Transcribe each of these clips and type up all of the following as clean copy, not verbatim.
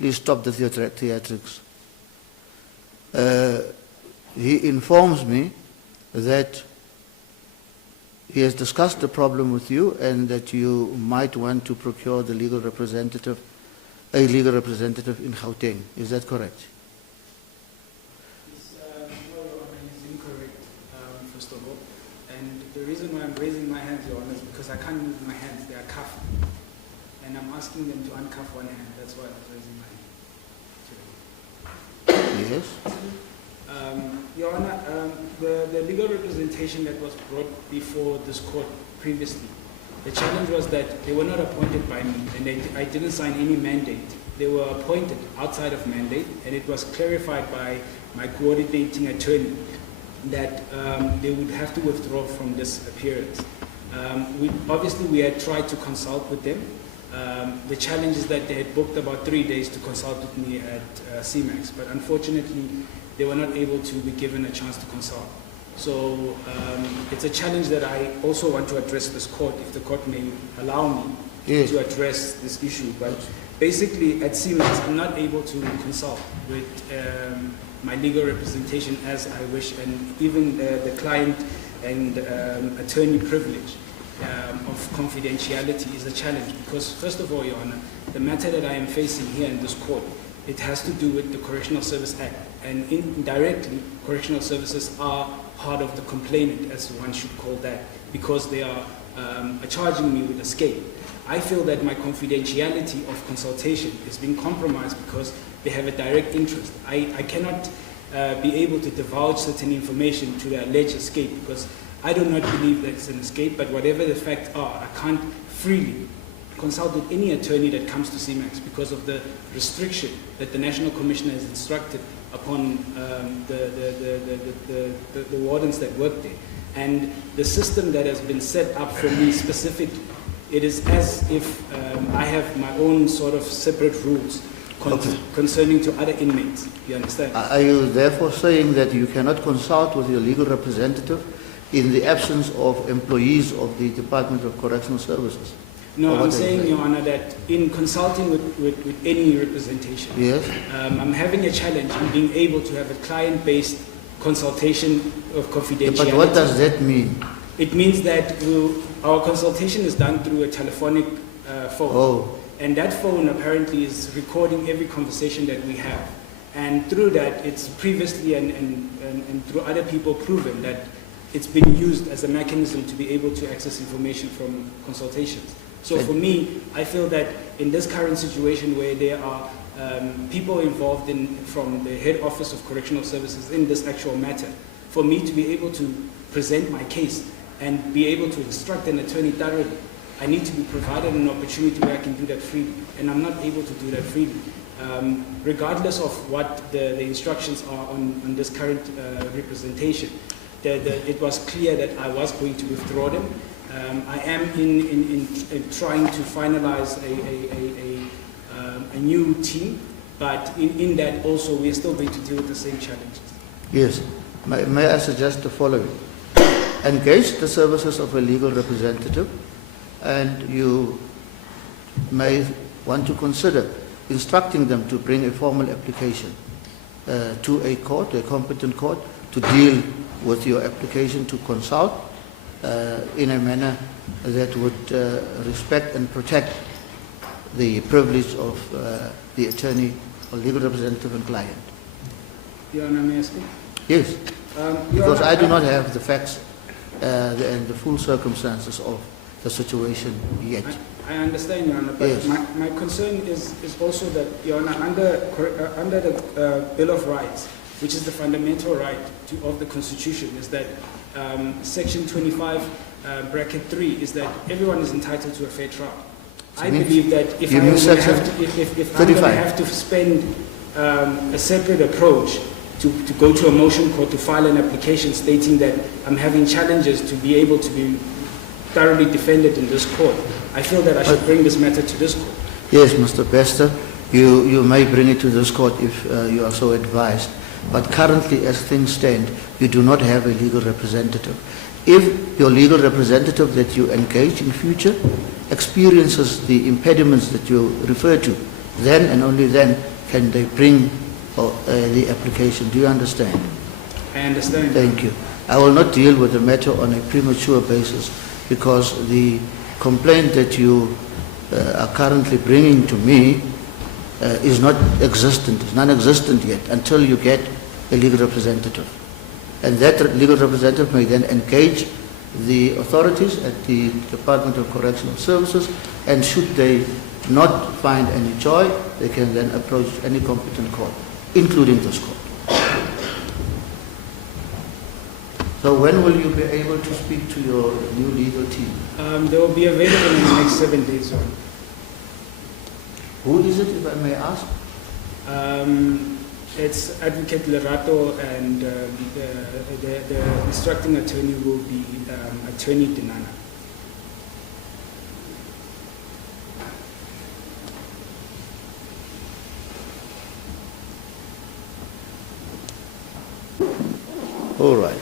please stop the theatrics. He informs me that he has discussed the problem with you and that you might want to procure the legal representative, a legal representative in Gauteng. Is that correct? No, Your Honor, is incorrect, first of all. And the reason why I'm raising my hands, Your Honor, is because I can't move my hands. They are cuffed. And I'm asking them to uncuff one hand. That's why I was raising my hand. Yes. Your Honor, the legal representation that was brought before this court previously, the challenge was that they were not appointed by me and I didn't sign any mandate. They were appointed outside of mandate, and it was clarified by my coordinating attorney that they would have to withdraw from this appearance. Obviously, we had tried to consult with them. The challenge is that they had booked about 3 days to consult with me at CMAX, but unfortunately, they were not able to be given a chance to consult. So it's a challenge that I also want to address this court, if the court may allow me to address this issue. But basically, at CMAX, I'm not able to consult with my legal representation as I wish, and even the client and attorney privilege of confidentiality is a challenge. Because first of all, Your Honor, the matter that I am facing here in this court, it has to do with the Correctional Service Act, and indirectly, correctional services are part of the complainant, as one should call that, because they are charging me with escape. I feel that my confidentiality of consultation is being compromised because they have a direct interest. I cannot be able to divulge certain information to the alleged escape because I do not believe that it's an escape, but whatever the facts are, I can't freely consult with any attorney that comes to CMAX because of the restriction that the National Commissioner has instructed upon the wardens that work there. And the system that has been set up for me specifically, it is as if I have my own sort of separate rules concerning to other inmates. You understand? Are you therefore saying that you cannot consult with your legal representative in the absence of employees of the Department of Correctional Services? No, I'm saying, Your Honor, that in consulting with any representation, yes, I'm having a challenge in being able to have a client-based consultation of confidentiality. But what does that mean? It means that our consultation is done through a telephonic phone. Oh. And that phone apparently is recording every conversation that we have. And through that, it's previously and through other people proven that it's been used as a mechanism to be able to access information from consultations. So for me, I feel that in this current situation where there are people involved from the head office of correctional services in this actual matter, for me to be able to present my case and be able to instruct an attorney thoroughly, I need to be provided an opportunity where I can do that freely, and I'm not able to do that freely. Regardless of what the instructions are on this current representation, it was clear that I was going to withdraw them. I am in trying to finalize a new team, but in that also we are still going to deal with the same challenges. Yes. May I suggest the following? Engage the services of a legal representative, and you may want to consider instructing them to bring a formal application to a court, a competent court, to deal with your application to consult in a manner that would respect and protect the privilege of the attorney or legal representative and client. Your Honor, may I speak? Yes, because Honor, I do not have the facts and the full circumstances of the situation yet. I understand, Your Honor, but yes, my concern is also that, Your Honor, under the Bill of Rights, which is the fundamental right of the Constitution, is that Section 25, bracket 3, is that everyone is entitled to a fair trial. So I believe that if I'm going to have to spend a separate approach to go to a motion court to file an application stating that I'm having challenges to be able to be thoroughly defended in this court, I feel that I should bring this matter to this court. Yes, Mr. Bester, you may bring it to this court if you are so advised. But currently, as things stand, you do not have a legal representative. If your legal representative that you engage in future experiences the impediments that you refer to, Then and only then can they bring the application. Do you understand? I understand. Thank you. I will not deal with the matter on a premature basis because the complaint that you are currently bringing to me is not existent, is non-existent yet until you get a legal representative. And that legal representative may then engage the authorities at the Department of Correctional Services, and should they not find any joy, they can then approach any competent court, including this court. So when will you be able to speak to your new legal team? They will be available in the next 7 days. Who is it, if I may ask? It's Advocate Lerato, and the instructing attorney will be Attorney Dinana. All right.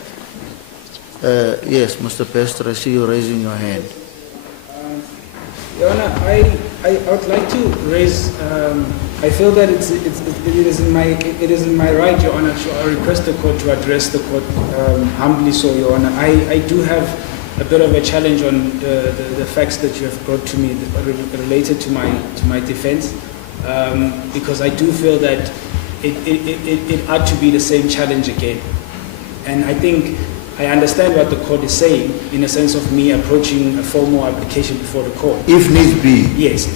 Yes, Mr. Bester, I see you raising your hand. Your Honor, I would like to raise. I feel that it is in my right, Your Honor, to request the court to address the court humbly. So, Your Honor, I do have a bit of a challenge on the facts that you have brought to me related to my defense, because I do feel that it ought to be the same challenge again, and I think I understand what the court is saying in a sense of me approaching a formal application before the court. If need be. Yes.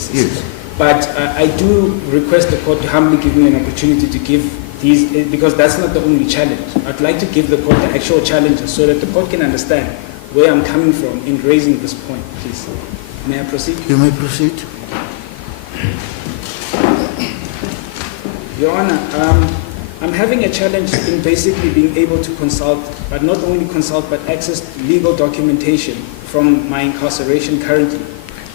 But I do request the court to humbly give me an opportunity to give these, because that's not the only challenge. I'd like to give the court the actual challenges so that the court can understand where I'm coming from in raising this point, please. May I proceed? You may proceed. Your Honor, I'm having a challenge in basically being able to consult, but not only consult, but access legal documentation from my incarceration currently.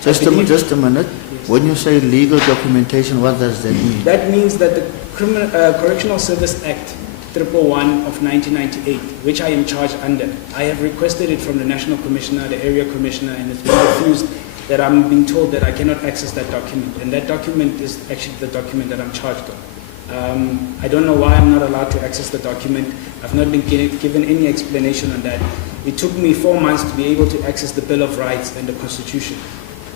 Just a minute. Yes. When you say legal documentation, what does that mean? That means that the Correctional Service Act 111 of 1998, which I am charged under, I have requested it from the National Commissioner, the Area Commissioner, and it's been refused. That I'm being told that I cannot access that document, and that document is actually the document that I'm charged on. I don't know why I'm not allowed to access the document. I've not been given any explanation on that. It took me 4 months to be able to access the Bill of Rights and the Constitution.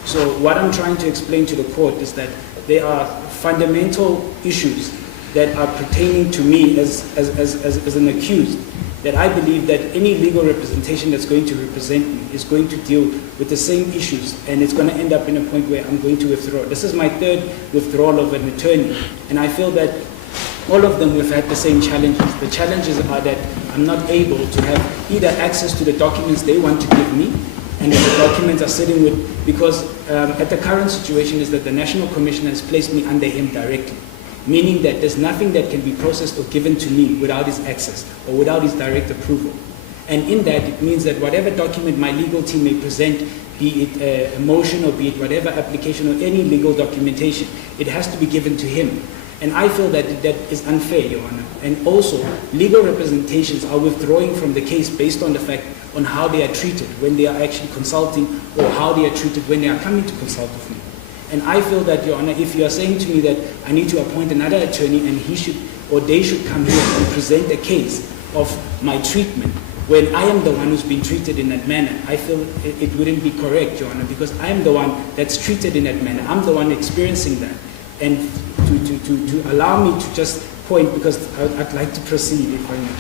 So what I'm trying to explain to the court is that there are fundamental issues that are pertaining to me as an accused, that I believe that any legal representation that's going to represent me is going to deal with the same issues, and it's going to end up in a point where I'm going to withdraw. This is my third withdrawal of an attorney, and I feel that all of them have had the same challenges. The challenges are that I'm not able to have either access to the documents they want to give me, and that the documents are sitting with, because at the current situation is that the National Commissioner has placed me under him directly, meaning that there's nothing that can be processed or given to me without his access or without his direct approval. And in that, it means that whatever document my legal team may present, be it a motion or be it whatever application or any legal documentation, it has to be given to him. And I feel that that is unfair, Your Honor. And also, legal representations are withdrawing from the case based on the fact on how they are treated when they are actually consulting, or how they are treated when they are coming to consult with me. And I feel that, Your Honor, if you are saying to me that I need to appoint another attorney and he should, or they should come here and present a case of my treatment, when I am the one who's been treated in that manner, I feel it wouldn't be correct, Your Honor, because I am the one that's treated in that manner. I'm the one experiencing that. And to allow me to just point, because I'd like to proceed if I may.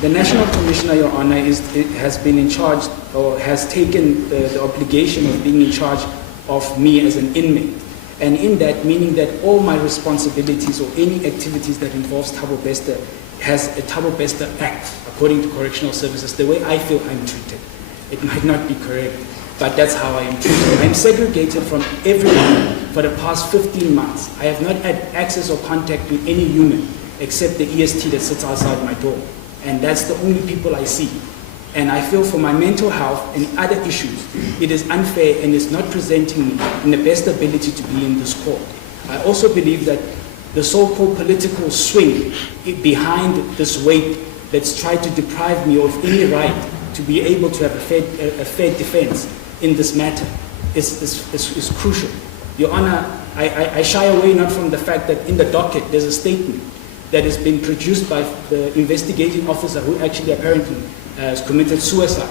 The National Commissioner, Your Honor, has been in charge, or has taken the obligation of being in charge of me as an inmate. And in that, meaning that all my responsibilities or any activities that involves Thabo Bester has a Thabo Bester Act, according to Correctional Services, the way I feel I'm treated. It might not be correct, but that's how I am treated. I'm segregated from everyone for the past 15 months. I have not had access or contact with any human except the EST that sits outside my door. And that's the only people I see. And I feel for my mental health and other issues, it is unfair and is not presenting me in the best ability to be in this court. I also believe that the so-called political swing behind this weight that's tried to deprive me of any right to be able to have a fair defense in this matter is crucial. Your Honor, I shy away not from the fact that in the docket there's a statement that has been produced by the investigating officer who actually apparently has committed suicide,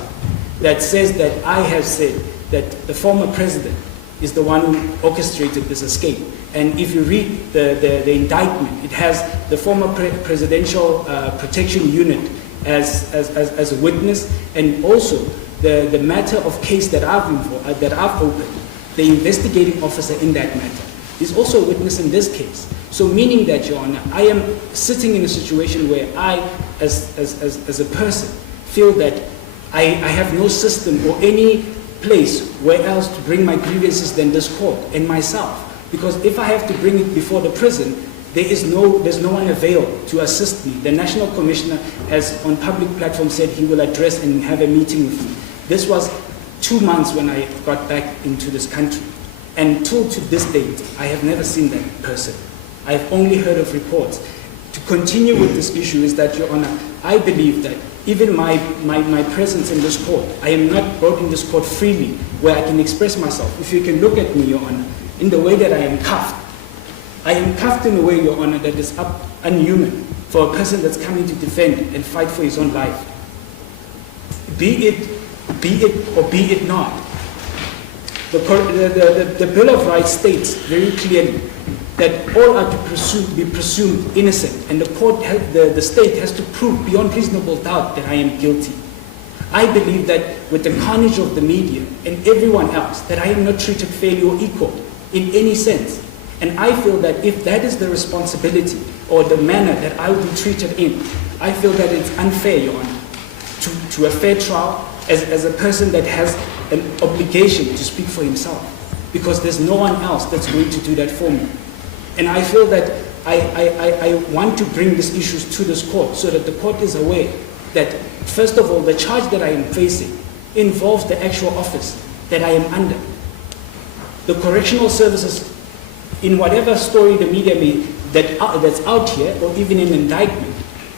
that says that I have said that the former president is the one who orchestrated this escape. And if you read the indictment, it has the former presidential protection unit as a witness, and also the matter of case that I've opened, the investigating officer in that matter is also a witness in this case. So meaning that, Your Honor, I am sitting in a situation where I, as a person, feel that I have no system or any place where else to bring my grievances than this court and myself. Because if I have to bring it before the prison, there's no one available to assist me. The National Commissioner has on public platform said he will address and have a meeting with me. This was 2 months when I got back into this country. And till to this date, I have never seen that person. I've only heard of reports. To continue with this issue is that, Your Honor, I believe that even my presence in this court, I am not brought in this court freely, where I can express myself. If you can look at me, Your Honor, in the way that I am cuffed in a way, Your Honor, that is unhuman for a person that's coming to defend and fight for his own life. Be it or be it not. The Bill of Rights states very clearly that all are to be presumed innocent, and the state has to prove beyond reasonable doubt that I am guilty. I believe that with the carnage of the media and everyone else, that I am not treated fairly or equal in any sense. And I feel that if that is the responsibility or the manner that I will be treated in, I feel that it's unfair, Your Honor, to a fair trial as a person that has an obligation to speak for himself, because there's no one else that's going to do that for me. And I feel that I want to bring these issues to this court so that the court is aware that, first of all, the charge that I am facing involves the actual office that I am under. The correctional services, in whatever story the media that's out here, or even an indictment,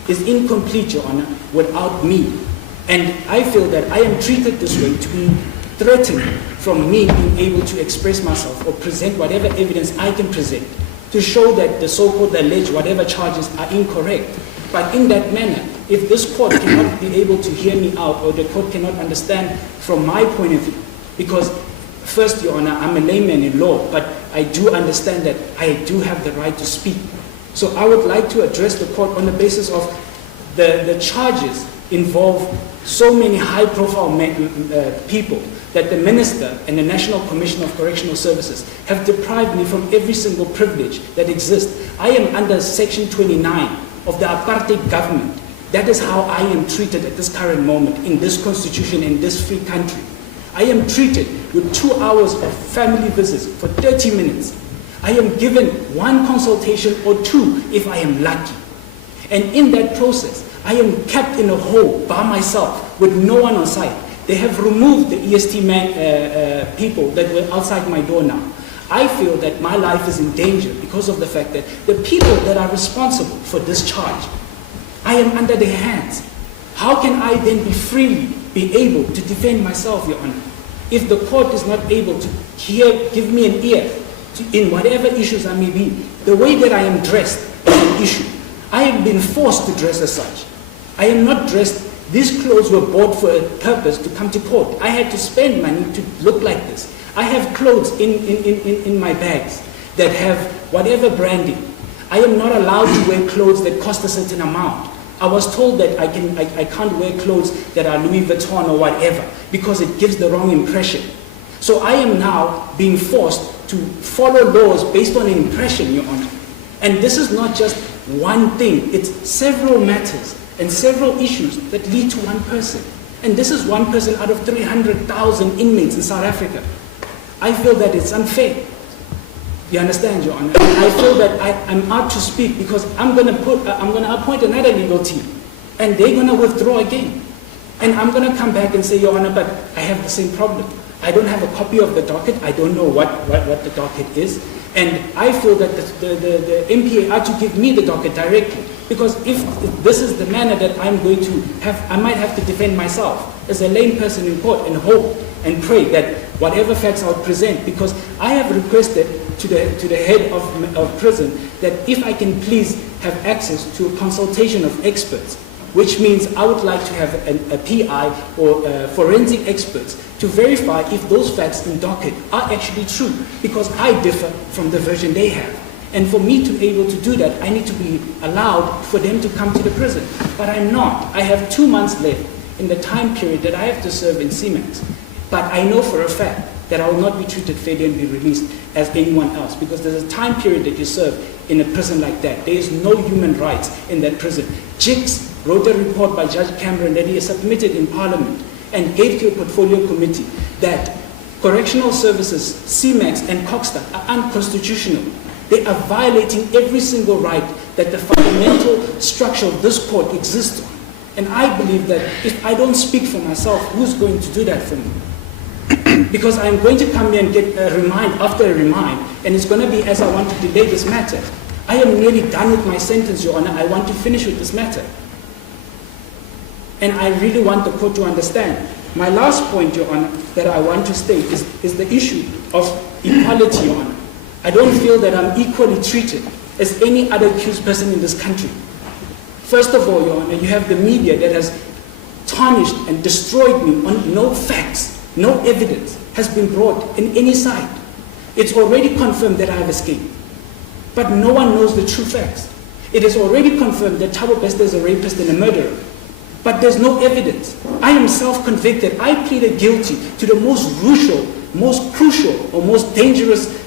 is incomplete, Your Honor, without me. And I feel that I am treated this way to be threatened from me being able to express myself or present whatever evidence I can present to show that the so-called alleged whatever charges are incorrect. But in that manner, if this court cannot be able to hear me out, or the court cannot understand from my point of view, because first, Your Honor, I'm a layman in law, but I do understand that I do have the right to speak. So I would like to address the court on the basis of the charges involve so many high-profile people that the Minister and the National Commission of Correctional Services have deprived me from every single privilege that exists. I am under Section 29 of the apartheid government. That is how I am treated at this current moment in this constitution, in this free country. I am treated with 2 hours of family visits for 30 minutes. I am given 1 consultation or 2 if I am lucky. And in that process, I am kept in a hole by myself with no one on site. They have removed the EST people that were outside my door now. I feel that my life is in danger because of the fact that the people that are responsible for this charge, I am under their hands. How can I then be able to defend myself, Your Honor, if the court is not able to give me an ear in whatever issues I may be? The way that I am dressed is an issue. I have been forced to dress as such. I am not dressed. These clothes were bought for a purpose to come to court. I had to spend money to look like this. I have clothes in my bags that have whatever branding. I am not allowed to wear clothes that cost a certain amount. I was told that I can't wear clothes that are Louis Vuitton or whatever because it gives the wrong impression. So I am now being forced to follow laws based on impression, Your Honor. And this is not just one thing. It's several matters and several issues that lead to one person. And this is one person out of 300,000 inmates in South Africa. I feel that it's unfair. You understand, Your Honor? I feel that I'm out to speak because I'm going to appoint another legal team, and they're going to withdraw again. And I'm going to come back and say, Your Honor, but I have the same problem. I don't have a copy of the docket. I don't know what the docket is. And I feel that the MPA are to give me the docket directly. Because if this is the manner that I'm going to have, I might have to defend myself as a lame person in court and hope and pray that whatever facts I would present, because I have requested to the head of prison that if I can please have access to a consultation of experts, which means I would like to have a PI or forensic experts to verify if those facts in docket are actually true, because I differ from the version they have. And for me to be able to do that, I need to be allowed for them to come to the prison. But I'm not. I have 2 months left in the time period that I have to serve in CMAX. But I know for a fact that I will not be treated fairly and be released as anyone else, because there's a time period that you serve in a prison like that. There is no human rights in that prison. JIX wrote a report by Judge Cameron that he has submitted in Parliament and gave to a portfolio committee that correctional services, CMAX and Coxstar are unconstitutional. They are violating every single right that the fundamental structure of this court exists on. And I believe that if I don't speak for myself, who's going to do that for me? Because I'm going to come here and get a remind after a remind, and it's going to be as I want to delay this matter. I am nearly done with my sentence, Your Honor. I want to finish with this matter. And I really want the court to understand. My last point, Your Honor, that I want to state is the issue of equality, Your Honor. I don't feel that I'm equally treated as any other accused person in this country. First of all, Your Honor, you have the media that has tarnished and destroyed me on no facts, no evidence has been brought in any side. It's already confirmed that I have escaped. But no one knows the true facts. It is already confirmed that Thabo Bester is a rapist and a murderer. But there's no evidence. I am self-convicted. I pleaded guilty to the most crucial or most dangerous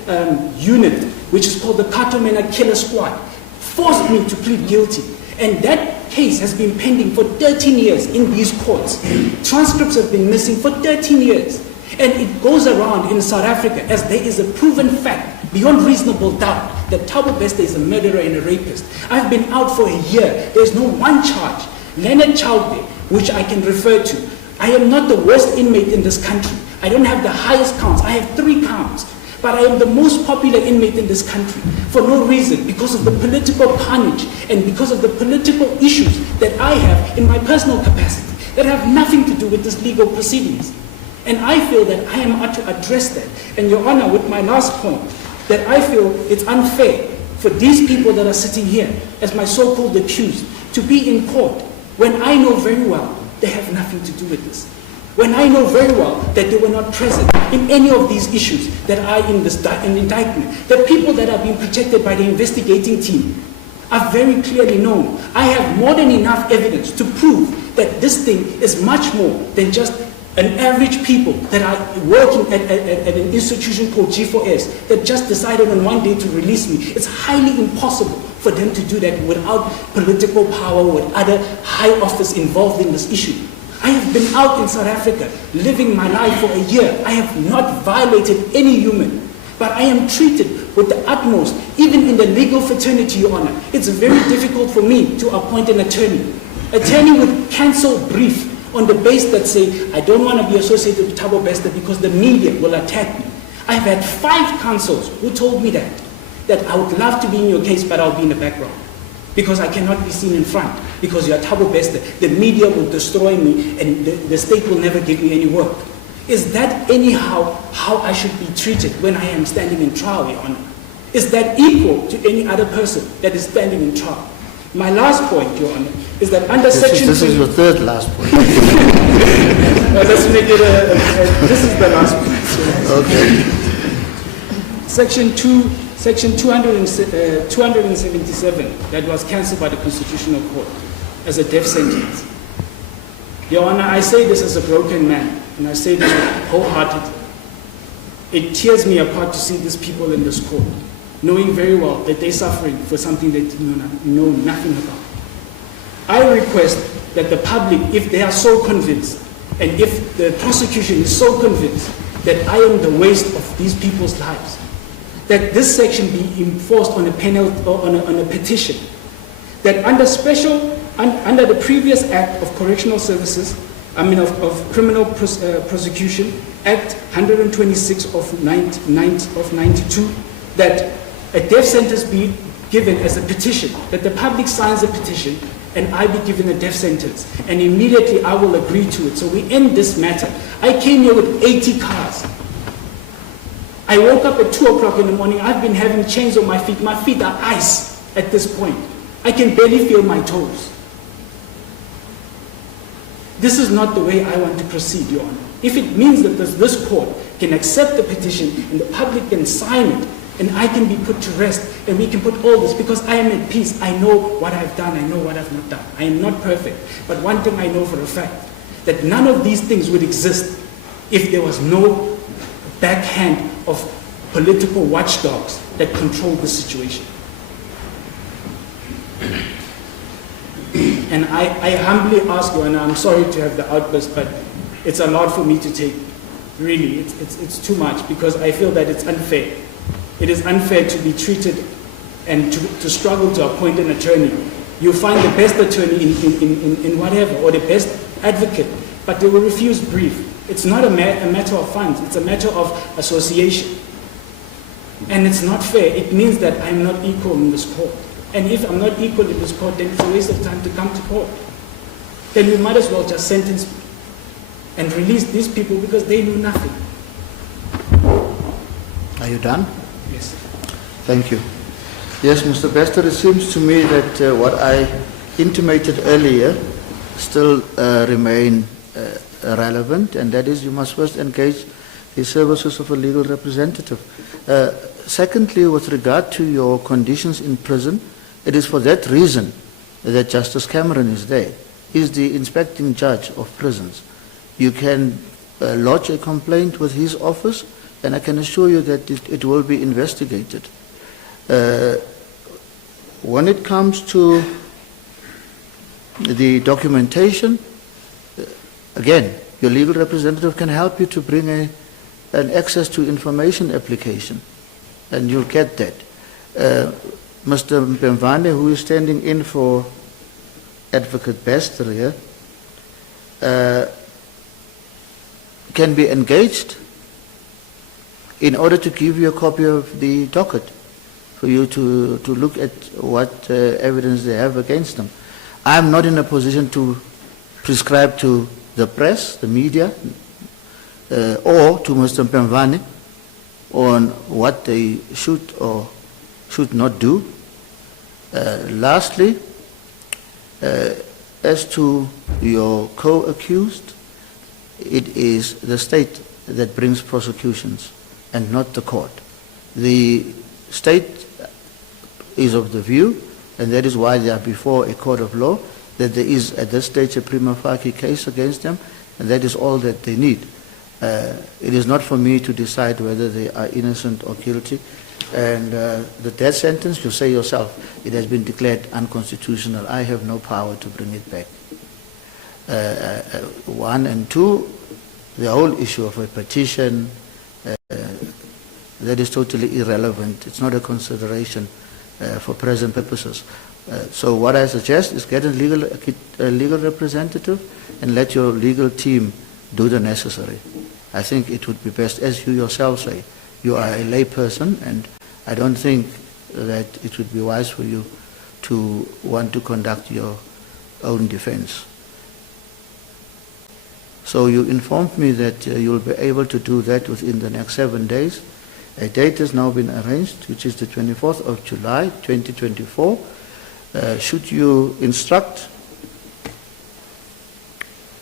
unit, which is called the Katomena Killer Squad, forced me to plead guilty. And that case has been pending for 13 years in these courts. Transcripts have been missing for 13 years. And it goes around in South Africa as there is a proven fact, beyond reasonable doubt, that Thabo Bester is a murderer and a rapist. I've been out for a year. There's no one charge. Leonard Chauke, which I can refer to. I am not the worst inmate in this country. I don't have the highest counts. I have 3 counts. But I am the most popular inmate in this country for no reason, because of the political carnage and because of the political issues that I have in my personal capacity that have nothing to do with this legal proceedings. And I feel that I am out to address that. And Your Honor, with my last point, that I feel it's unfair for these people that are sitting here as my so-called accused to be in court when I know very well they have nothing to do with this. When I know very well that they were not present in any of these issues that are in this indictment. The people that are being protected by the investigating team are very clearly known. I have more than enough evidence to prove that this thing is much more than just an average people that are working at an institution called G4S that just decided on one day to release me. It's highly impossible for them to do that without political power, with other high office involved in this issue. I have been out in South Africa, living my life for a year. I have not violated any human, but I am treated with the utmost, even in the legal fraternity, Your Honor. It's very difficult for me to appoint an attorney. Attorney would cancel brief on the base that say, I don't want to be associated with Thabo Bester because the media will attack me. I've had 5 counsels who told me that I would love to be in your case, but I'll be in the background because I cannot be seen in front because you are Thabo Bester. The media will destroy me and the state will never give me any work. Is that anyhow how I should be treated when I am standing in trial, Your Honor? Is that equal to any other person that is standing in trial? My last point, Your Honor, is that under Section... This is your third last point. Let's make it this is the last point. Okay. Section 277 that was cancelled by the Constitutional Court as a death sentence. Your Honor, I say this as a broken man, and I say this wholeheartedly. It tears me apart to see these people in this court, knowing very well that they're suffering for something they know nothing about. I request that the public, if they are so convinced, and if the prosecution is so convinced that I am the waste of these people's lives, that this section be enforced on a penalty or on a petition, that under the previous Act of Correctional Services, of Criminal Prosecution, Act 126 of 92, that a death sentence be given as a petition, that the public signs a petition and I be given a death sentence, and immediately I will agree to it. So we end this matter. I came here with 80 cars. I woke up at 2 o'clock in the morning. I've been having chains on my feet. My feet are ice at this point. I can barely feel my toes. This is not the way I want to proceed, Your Honor. If it means that this court can accept the petition and the public can sign it, and I can be put to rest, and we can put all this, because I am at peace. I know what I've done. I know what I've not done. I am not perfect. But one thing I know for a fact, that none of these things would exist if there was no backhand of political watchdogs that control the situation. And I humbly ask you, and I'm sorry to have the outburst, but it's a lot for me to take. Really, it's too much, because I feel that it's unfair. It is unfair to be treated and to struggle to appoint an attorney. You find the best attorney in whatever, or the best advocate, but they will refuse brief. It's not a matter of funds, it's a matter of association. And it's not fair. It means that I'm not equal in this court. And if I'm not equal in this court, then it's a waste of time to come to court. Then we might as well just sentence me and release these people, because they knew nothing. Are you done? Yes. Thank you. Yes, Mr. Bester, it seems to me that what I intimated earlier still remain relevant, and that is you must first engage the services of a legal representative. Secondly, with regard to your conditions in prison, it is for that reason that Justice Cameron is there. He is the inspecting judge of prisons. You can lodge a complaint with his office, and I can assure you that it will be investigated. When it comes to the documentation, again, your legal representative can help you to bring an access to information application, and you'll get that. Mr. Mpemvane, who is standing in for Advocate Bester here, can be engaged in order to give you a copy of the docket for you to look at what evidence they have against them. I'm not in a position to prescribe to the press, the media, or to Mr. Mpemvane on what they should or should not do. Lastly, as to your co-accused, it is the state that brings prosecutions and not the court. The state is of the view, and that is why they are before a court of law, that there is at this stage a prima facie case against them, and that is all that they need. It is not for me to decide whether they are innocent or guilty. And the death sentence, you say yourself, it has been declared unconstitutional. I have no power to bring it back. One, and two, the whole issue of a petition, that is totally irrelevant. It's not a consideration for present purposes. So what I suggest is get a legal representative and let your legal team do the necessary. I think it would be best, as you yourself say, you are a lay person, and I don't think that it would be wise for you to want to conduct your own defense. So you informed me that you'll be able to do that within the next 7 days. A date has now been arranged, which is the 24th of July, 2024. Should you instruct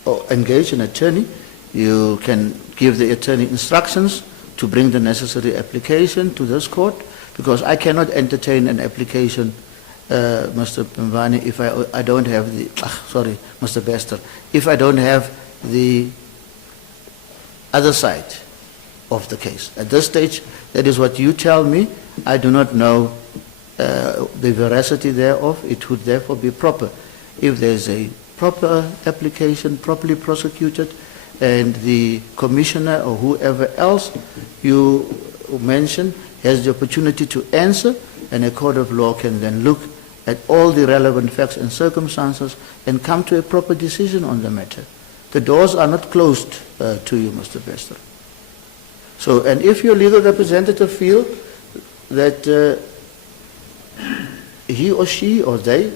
or engage an attorney, you can give the attorney instructions to bring the necessary application to this court, because I cannot entertain an application, Mr. Mpemvane, if I don't have the, Mr. Bester, if I don't have the other side of the case. At this stage, that is what you tell me. I do not know the veracity thereof. It would therefore be proper if there's a proper application, properly prosecuted, and the commissioner or whoever else you mention has the opportunity to answer, and a court of law can then look at all the relevant facts and circumstances and come to a proper decision on the matter. The doors are not closed to you, Mr. Bester. So, and if your legal representative feel that he or she or they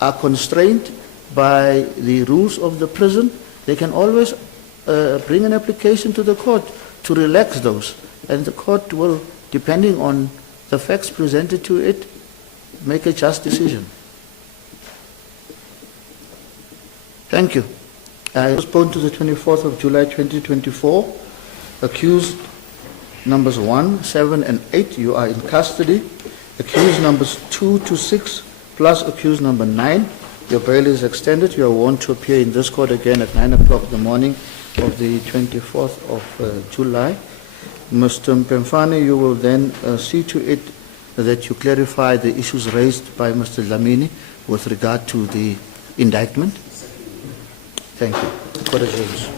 are constrained by the rules of the prison, they can always bring an application to the court to relax those and the court will, depending on the facts presented to it, make a just decision. Thank you. I postpone to the 24th of July 2024. Accused numbers 1, 7, and 8, you are in custody. Accused numbers 2 to 6, plus accused number 9, your bail is extended. You are warned to appear in this court again at 9 o'clock in the morning of the 24th of July. Mr. Mpemfane, you will then see to it that you clarify the issues raised by Mr. Dlamini with regard to the indictment. Thank you. Court adjourns.